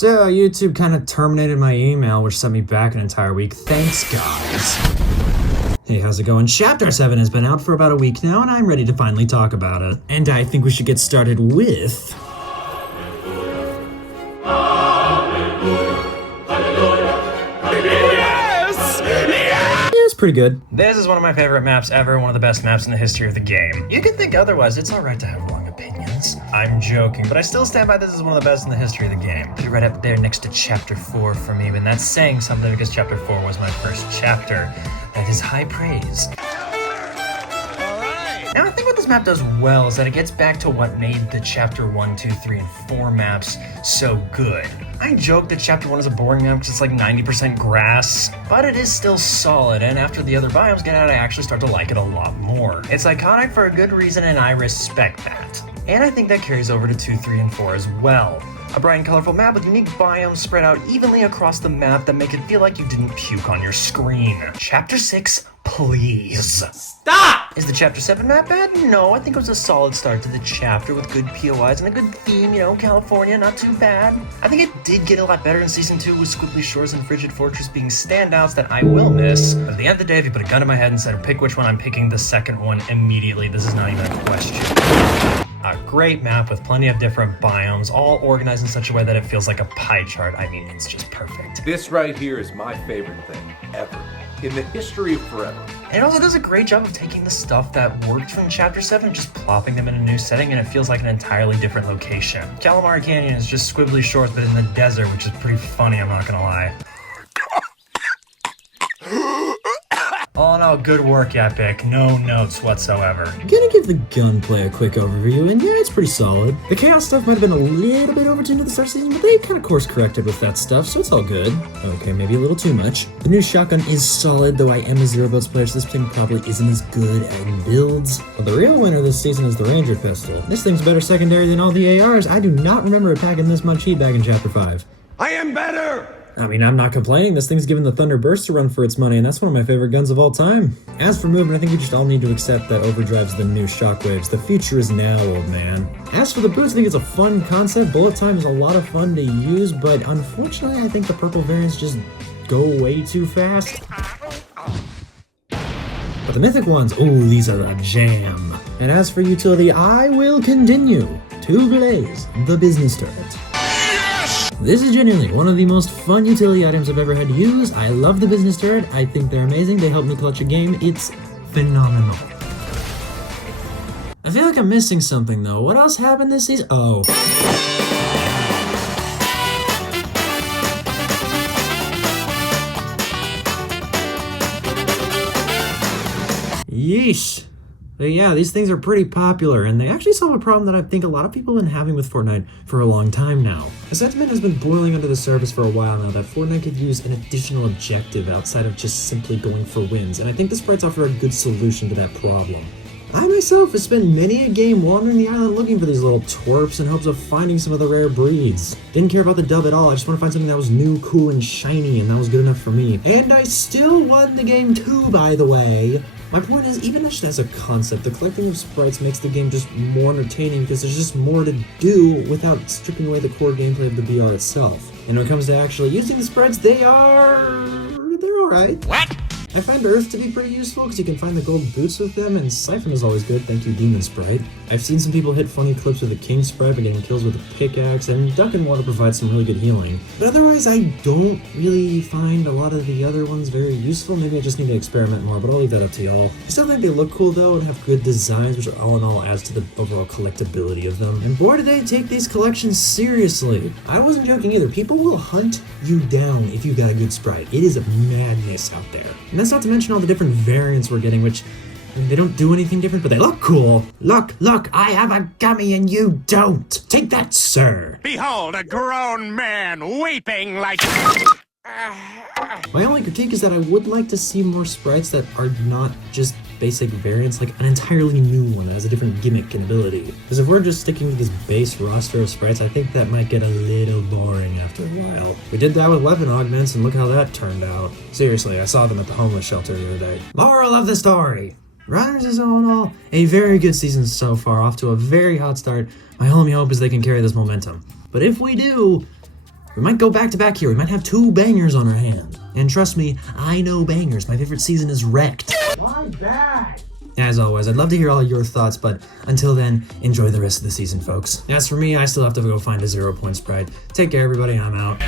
So, YouTube kind of terminated my email, which set me back an entire week. Thanks, guys. Hey, how's it going? Chapter 7 has been out for about a week now, and I'm ready to finally talk about it. And I think we should get started with... pretty good. This is one of my favorite maps ever, one of the best maps in the history of the game. You could think otherwise, it's alright to have wrong opinions. I'm joking, but I still stand by this as one of the best in the history of the game. Put it right up there next to Chapter 4 for me, and that's saying something because Chapter 4 was my first chapter. That is high praise. Now, I think what this map does well is that it gets back to what made the Chapter 1, 2, 3, and 4 maps so good. I joke that Chapter 1 is a boring map because it's like 90% grass, but it is still solid, and after the other biomes get out, I actually start to like it a lot more. It's iconic for a good reason, and I respect that. And I think that carries over to 2, 3, and 4 as well. A bright and colorful map with unique biomes spread out evenly across the map that make it feel like you didn't puke on your screen. Chapter 6, please. Stop! Is the Chapter 7 map bad? No, I think it was a solid start to the chapter with good POIs and a good theme, you know, California, not too bad. I think it did get a lot better in Season 2 with Squiggly Shores and Frigid Fortress being standouts that I will miss. But at the end of the day, if you put a gun to my head and said pick which one, I'm picking the second one immediately. This is not even a question. A great map with plenty of different biomes, all organized in such a way that it feels like a pie chart. I mean, it's just perfect. This right here is my favorite thing ever in the history of forever. And it also does a great job of taking the stuff that worked from Chapter 7 and just plopping them in a new setting, and it feels like an entirely different location. Calamari Canyon is just Squiggly Shores, but in the desert, which is pretty funny, I'm not gonna lie. All in all, good work, Epic. No notes whatsoever. I'm gonna give the gunplay a quick overview, and yeah, it's pretty solid. The chaos stuff might have been a little bit overtuned at the start of the season, but they kind of course-corrected with that stuff, so it's all good. Okay, maybe a little too much. The new shotgun is solid, though I am a zero builds player, so this thing probably isn't as good at builds. But the real winner this season is the Ranger pistol. This thing's better secondary than all the ARs. I do not remember it packing this much heat back in Chapter 5. I am better! I mean, I'm not complaining. This thing's given the Thunder Burst a run for its money, and that's one of my favorite guns of all time. As for movement, I think we just all need to accept that Overdrive's the new Shockwaves. The future is now, old man. As for the boots, I think it's a fun concept. Bullet time is a lot of fun to use, but unfortunately, I think the purple variants just go way too fast. But the mythic ones, ooh, these are the jam. And as for utility, I will continue to blaze the business turret. This is genuinely one of the most fun utility items I've ever had to use. I love the business turret. I think they're amazing. They help me clutch a game. It's phenomenal. I feel like I'm missing something though. What else happened this season? Oh. Yeesh. But yeah, these things are pretty popular, and they actually solve a problem that I think a lot of people have been having with Fortnite for a long time now. A sentiment has been boiling under the surface for a while now that Fortnite could use an additional objective outside of just simply going for wins, and I think the sprites offer a good solution to that problem. I myself have spent many a game wandering the island looking for these little twerps in hopes of finding some of the rare breeds. Didn't care about the dub at all, I just want to find something that was new, cool, and shiny, and that was good enough for me. And I still won the game too, by the way. My point is, even just as a concept, the collecting of sprites makes the game just more entertaining because there's just more to do without stripping away the core gameplay of the BR itself. And when it comes to actually using the sprites, they're alright. What? I find Earth to be pretty useful because you can find the gold boots with them, and Siphon is always good, thank you Demon Sprite. I've seen some people hit funny clips with the King Sprite by getting kills with a pickaxe, and Duck and Water provides some really good healing. But otherwise, I don't really find a lot of the other ones very useful. Maybe I just need to experiment more, but I'll leave that up to y'all. I still think they look cool though, and have good designs, which all in all adds to the overall collectability of them. And boy, do they take these collections seriously. I wasn't joking either. People will hunt you down if you got a good sprite. It is madness out there. And that's not to mention all the different variants we're getting, which they don't do anything different, but they look cool. Look, I have a gummy and you don't. Take that, sir. Behold a grown man weeping like... My only critique is that I would like to see more sprites that are not just basic variants, like an entirely new one that has a different gimmick and ability. Because if we're just sticking to this base roster of sprites, I think that might get a little boring after a while. We did that with weapon augments, and look how that turned out. Seriously, I saw them at the homeless shelter the other day. Moral of the story! Runners is all in all a very good season so far, off to a very hot start. My only hope is they can carry this momentum. But if we do, We might go back to back here. We might have 2 bangers on our hands. And trust me, I know bangers. My favorite season is Wrecked. My bad. As always, I'd love to hear all your thoughts, but until then, enjoy the rest of the season, folks. As for me, I still have to go find a 0 point Sprite. Take care, everybody. I'm out.